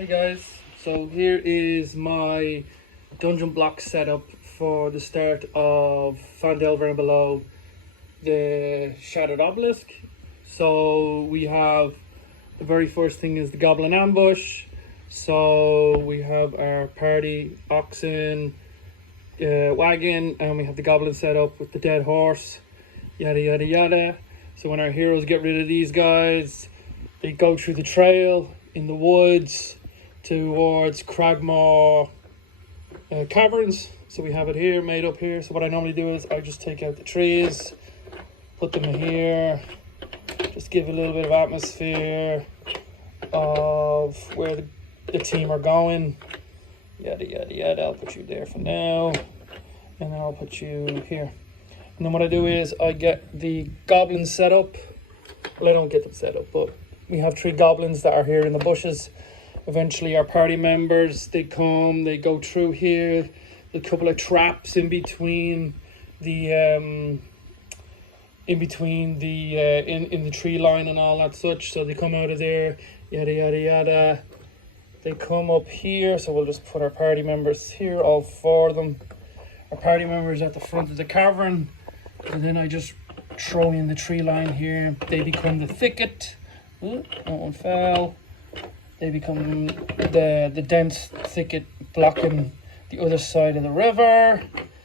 Hey guys, so here is my dungeon block setup for the start of Phandelver and Below, the Shattered Obelisk. So we have, the very first thing is the Goblin Ambush. So we have our party, oxen, wagon, and we have the goblin set up with the dead horse, yada yada yada. So when our heroes get rid of these guys, they go through the trail in the woods towards CRAGMAW caverns. So we have it here, made up here. So what I normally do is I just take out the trees, put them in here, just give a little bit of atmosphere of where the team are going, yada yada yada. I'll put you there for now, and then I'll put you here. And then what I do is I get the goblins set up. Well, I don't get them set up, but we have 3 goblins that are here in the bushes. Eventually our party members, they come, they go through here, a couple of traps in between the in the tree line and all that such, so they come out of there, yada yada yada. They come up here, so we'll just put our party members here, all 4 of them. Our party members at the front of the cavern, and then I just throw in the tree line here. They become the thicket. Ooh, that one fell. They become the dense thicket blocking the other side of the river,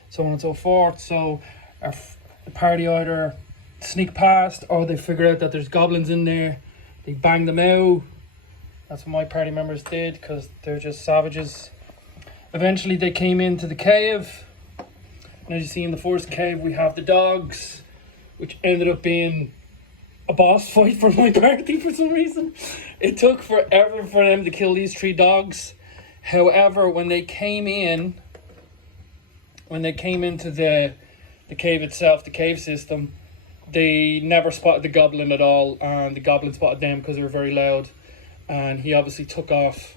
so on and so forth. So the party either sneak past or they figure out that there's goblins in there. They bang them out. That's what my party members did because they're just savages. Eventually they came into the cave. And as you see in the first cave, we have the dogs, which ended up being a boss fight for my party for some reason. It took forever for them to kill these 3 dogs. However, when they came into the cave itself, the cave system, they never spotted the goblin at all, and the goblin spotted them because they were very loud. And he obviously took off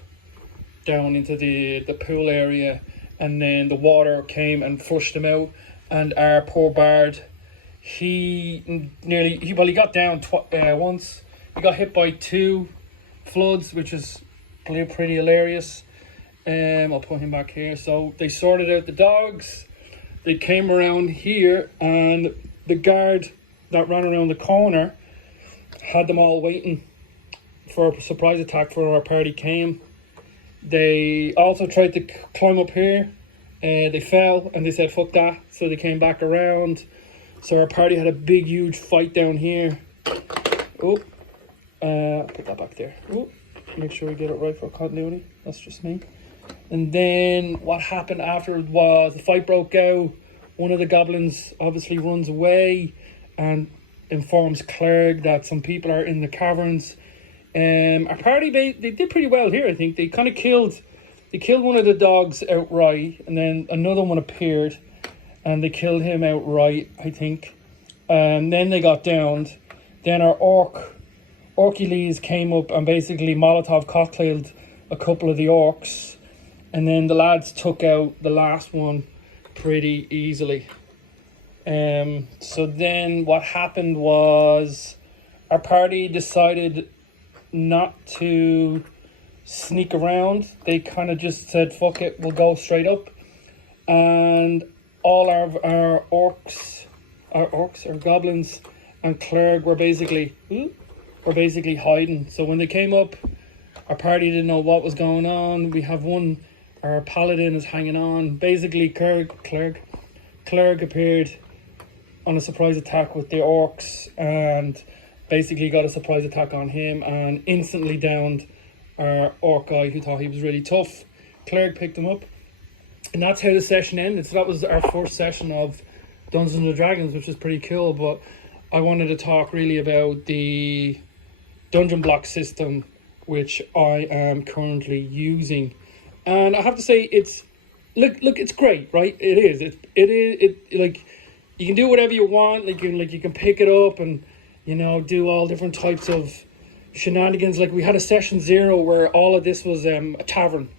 down into the pool area, and then the water came and flushed him out. And our poor bard, he got down once. He got hit by 2 floods, which is pretty hilarious. I'll put him back here. So they sorted out the dogs. They came around here, and the guard that ran around the corner had them all waiting for a surprise attack before our party came. They also tried to climb up here. They fell, and they said fuck that, so they came back around. So our party had a big huge fight down here. Oh, put that back there. Oh, make sure we get it right for continuity. That's just me. And then what happened afterwards was the fight broke out. One of the goblins obviously runs away and informs Clerg that some people are in the caverns. Our party, they did pretty well here, I think. They kind of killed one of the dogs outright, and then another one appeared, and they killed him outright, I think. And then they got downed. Then our Orcules came up and basically Molotov cocktailed a couple of the orcs. And then the lads took out the last one pretty easily. So then what happened was our party decided not to sneak around. They kind of just said, fuck it, we'll go straight up. And all our goblins and Clerg were basically hiding. So when they came up, our party didn't know what was going on. We have our paladin is hanging on. Basically, Clerg appeared on a surprise attack with the orcs and basically got a surprise attack on him and instantly downed our orc guy who thought he was really tough. Clerg picked him up, and that's how the session ended. So that was our first session of Dungeons and Dragons, which was pretty cool. But I wanted to talk really about the dungeon block system, which I am currently using. And I have to say, it's great, right? It is. Like, you can do whatever you want. You can pick it up and, do all different types of shenanigans. Like, we had a session 0 where all of this was a tavern.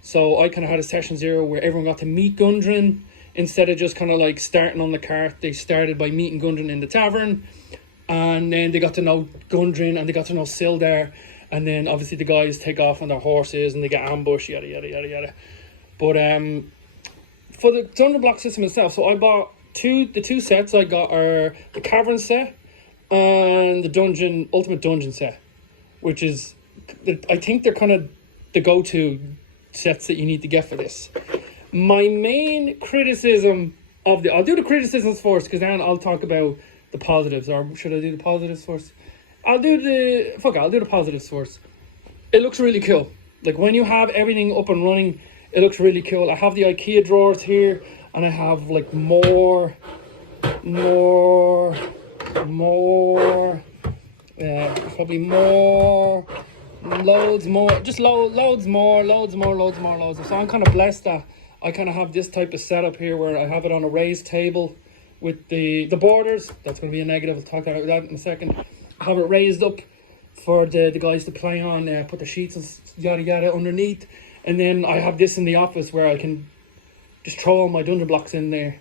So I kind of had a session 0 where everyone got to meet Gundren instead of just kind of like starting on the cart. They started by meeting Gundren in the tavern, and then they got to know Gundren and they got to know Sildar. and then obviously the guys take off on their horses and they get ambushed, yada yada yada yada. But for the dungeon block system itself, so I bought the two sets I got are the Cavern set and the Ultimate Dungeon set, which is, I think they're kind of the go-to sets that you need to get for this. My main criticism of I'll do the criticisms first, because then I'll talk about the positives. Or should I do the positives first? I'll do the positives first. It looks really cool. Like when you have everything up and running, it looks really cool. I have the IKEA drawers here, and I have like loads more. So I'm kind of blessed that I kind of have this type of setup here where I have it on a raised table with the borders. That's going to be a negative. I'll talk about that in a second. I have it raised up for the guys to play on, put the sheets and yada yada underneath. And then I have this in the office where I can just throw all my dungeon blocks in there.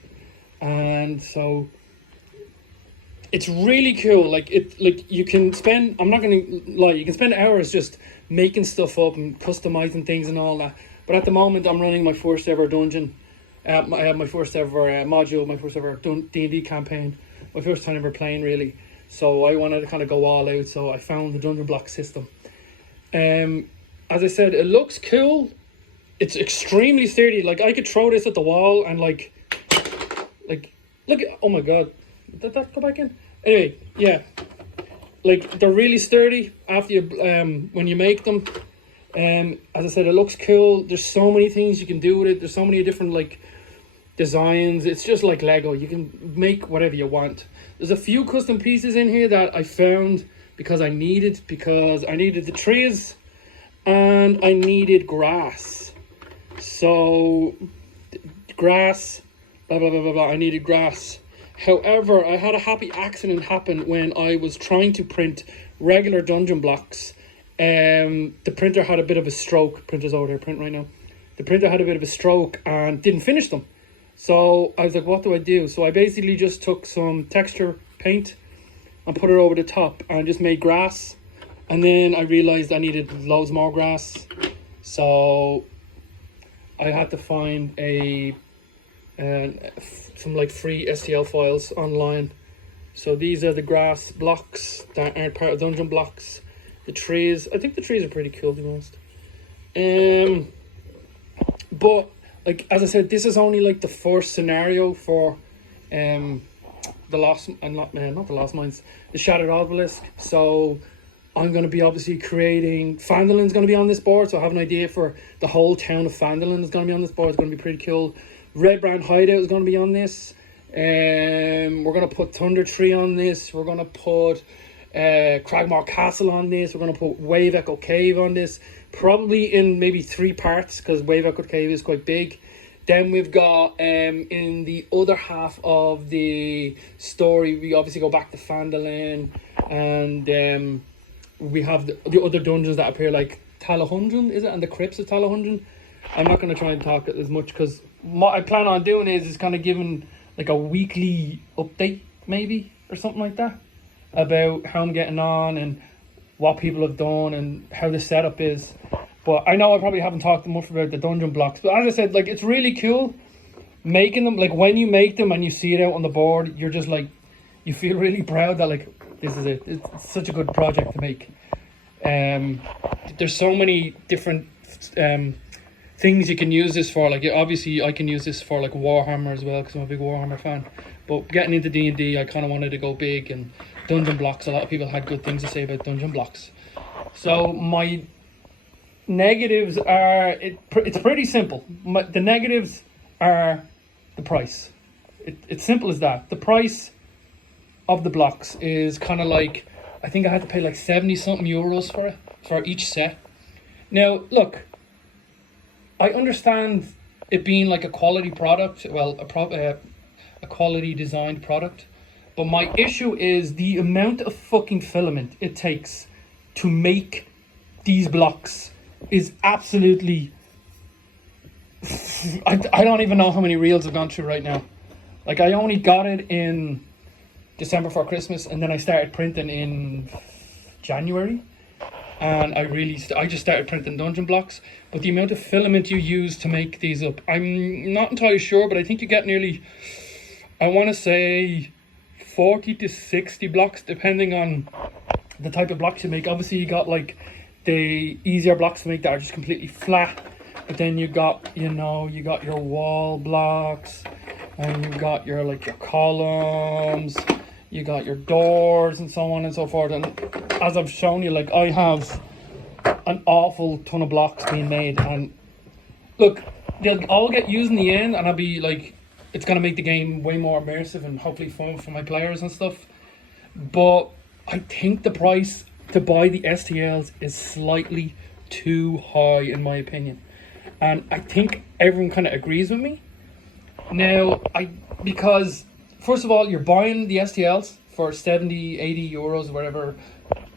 And so it's really cool. Like you can spend, I'm not gonna lie, you can spend hours just making stuff up and customizing things and all that. But at the moment I'm running my first ever dungeon, my first ever module, my first ever D&D campaign, my first time ever playing really. So I wanted to kind of go all out, so I found the dungeon block system. As I said, it looks cool. It's extremely sturdy. Like I could throw this at the wall and like look at, oh my god, did that go back in? Anyway, yeah, like they're really sturdy after you when you make them. As I said, it looks cool. There's so many things you can do with it. There's so many different like designs. It's just like Lego. You can make whatever you want. There's a few custom pieces in here that I found because I needed the trees and I needed grass. So grass, blah blah blah blah blah. I needed grass. However, I had a happy accident happen when I was trying to print regular dungeon blocks. The printer had a bit of a stroke. Printer's over there, print right now. The printer had a bit of a stroke and didn't finish them. So I was like, what do I do? So I basically just took some texture paint and put it over the top and just made grass. And then I realized I needed loads more grass. So I had to find some like free STL files online. So these are the grass blocks that aren't part of dungeon blocks. The trees, I think the trees are pretty cool to be honest. But like as I said, this is only like the first scenario for the Shattered Obelisk. So I'm going to be obviously creating, Phandelver's going to be on this board, so I have an idea for the whole town of Phandelver is going to be on this board. It's going to be pretty cool. Red Brand Hideout is going to be on this. We're going to put Thunder Tree on this. We're going to put CRAGMAW Castle on this. We're going to put Wave Echo Cave on this. Probably in maybe 3 parts because Wave Echo Cave is quite big. Then we've got in the other half of the story, we obviously go back to Phandelver and we have the other dungeons that appear like Talahundran, is it? And the crypts of Talahundran. I'm not going to try and talk as much because what I plan on doing is kind of giving like a weekly update maybe or something like that about how I'm getting on and what people have done and how the setup is. But I know I probably haven't talked much about the dungeon blocks. But as I said, like it's really cool making them. Like when you make them and you see it out on the board, you're just like, you feel really proud that like this is it. It's such a good project to make. There's so many different things you can use this for. Like obviously I can use this for like Warhammer as well because I'm a big Warhammer fan. But getting into D&D, I kind of wanted to go big, and dungeon blocks, a lot of people had good things to say about dungeon blocks. So my negatives are, it's pretty simple. The negatives are the price. It's simple as that. The price of the blocks is kind of like, I think I had to pay like 70 something euros for it, for each set. Now look, I understand it being like a quality product, well a quality designed product, but my issue is the amount of fucking filament it takes to make these blocks is absolutely I don't even know how many reels I've gone through right now. Like I only got it in December for Christmas, and then I started printing in January. and I just started printing dungeon blocks. But the amount of filament you use to make these up, I'm not entirely sure, but I think you get nearly, I want to say 40 to 60 blocks depending on the type of blocks you make. Obviously you got like the easier blocks to make that are just completely flat, but then you got, you know, you got your wall blocks, and you got your like your columns, you got your doors, and so on and so forth. And as I've shown you, like, I have an awful ton of blocks being made, and look, they'll all get used in the end, and I'll be like, it's gonna make the game way more immersive and hopefully fun for my players and stuff. But I think the price to buy the STLs is slightly too high in my opinion, and I think everyone kind of agrees with me. Now, because first of all, you're buying the STLs for 70, 80 euros, whatever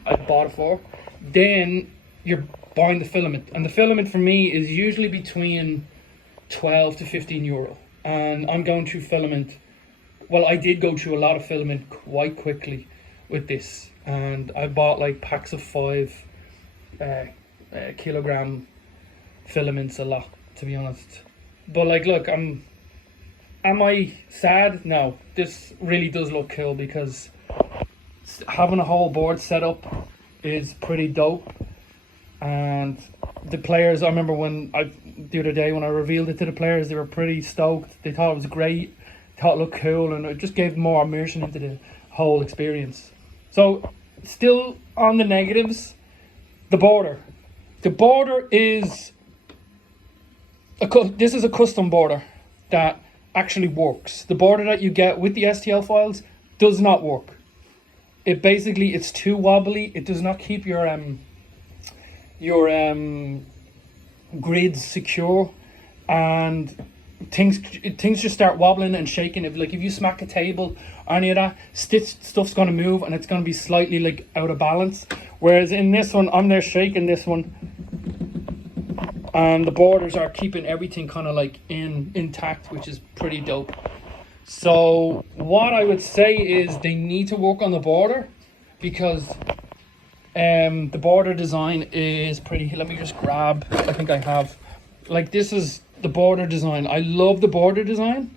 I bought it for. Then you're buying the filament, and the filament for me is usually between 12 to 15 euro. And I'm going through filament. Well, I did go through a lot of filament quite quickly with this, and I bought like packs of 5 kilogram filaments a lot, to be honest. But like, look, am I sad? No, this really does look cool, because having a whole board set up is pretty dope. And the players, I remember the other day when I revealed it to the players, they were pretty stoked. They thought it was great, thought it looked cool, and it just gave more immersion into the whole experience. So, still on the negatives, the border. The border is this is a custom border that actually works. The border that you get with the STL files does not work. It's too wobbly. It does not keep your grids secure, and things just start wobbling and shaking. If you smack a table or any of that, stuff's gonna move, and it's gonna be slightly like out of balance. Whereas in this one, I'm there shaking this one, and the borders are keeping everything kind of like intact, which is pretty dope. So what I would say is they need to work on the border, because the border design is pretty. Let me just grab, I think I have, like, this is the border design. I love the border design,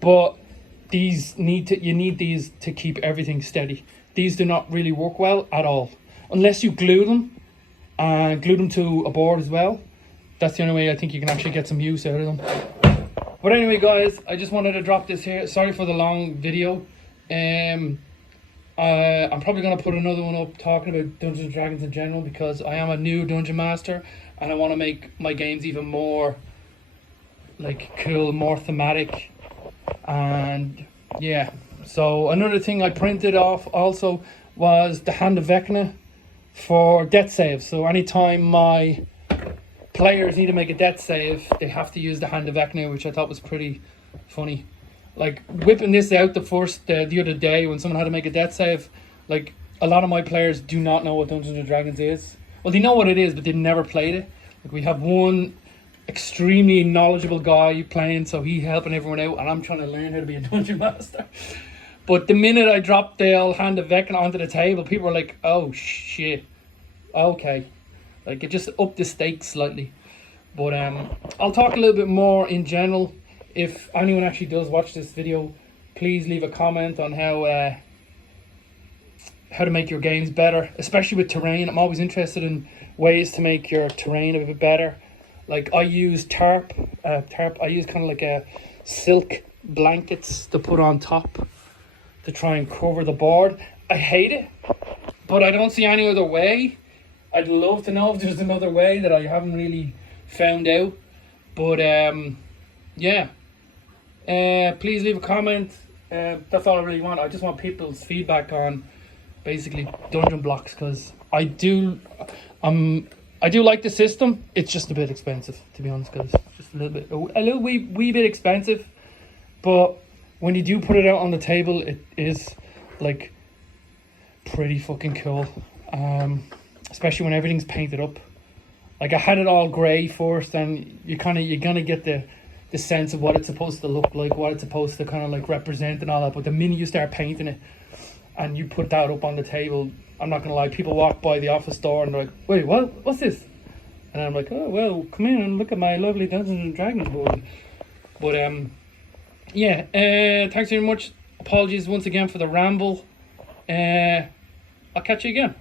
but you need these to keep everything steady. These do not really work well at all unless you glue them to a board as well. That's the only way I think you can actually get some use out of them. But anyway, guys, I just wanted to drop this here. Sorry for the long video. I'm probably going to put another one up talking about Dungeons and Dragons in general, because I am a new dungeon master and I want to make my games even more like cool, more thematic. And yeah, so another thing I printed off also was the Hand of Vecna for death saves. So anytime my players need to make a death save, they have to use the Hand of Vecna, which I thought was pretty funny. Like, whipping this out the other day when someone had to make a death save, like, a lot of my players do not know what Dungeons and Dragons is. Well, they know what it is, but they've never played it. Like, we have one extremely knowledgeable guy playing, so he's helping everyone out, and I'm trying to learn how to be a dungeon master. But the minute I dropped the old Hand of Vecna onto the table, people were like, oh shit, okay. Like, it just upped the stakes slightly. But I'll talk a little bit more in general. If anyone actually does watch this video, please leave a comment on how to make your games better, especially with terrain. I'm always interested in ways to make your terrain a bit better. Like, I use tarp. I use kind of like a silk blankets to put on top to try and cover the board. I hate it, but I don't see any other way. I'd love to know if there's another way that I haven't really found out. But yeah. Please leave a comment. That's all I really want. I just want people's feedback on basically dungeon blocks, because I do like the system. It's just a bit expensive, to be honest, guys. Just a little wee bit expensive. But when you do put it out on the table, it is like pretty fucking cool. Especially when everything's painted up. Like, I had it all grey first, and you're gonna get the sense of what it's supposed to look like, what it's supposed to kind of like represent and all that. But the minute you start painting it and you put that up on the table, I'm not gonna lie, people walk by the office door and they're like, wait, what? What's this? And I'm like, oh, well, come in and look at my lovely Dungeons and Dragons board. But, yeah, thanks very much. Apologies once again for the ramble. I'll catch you again.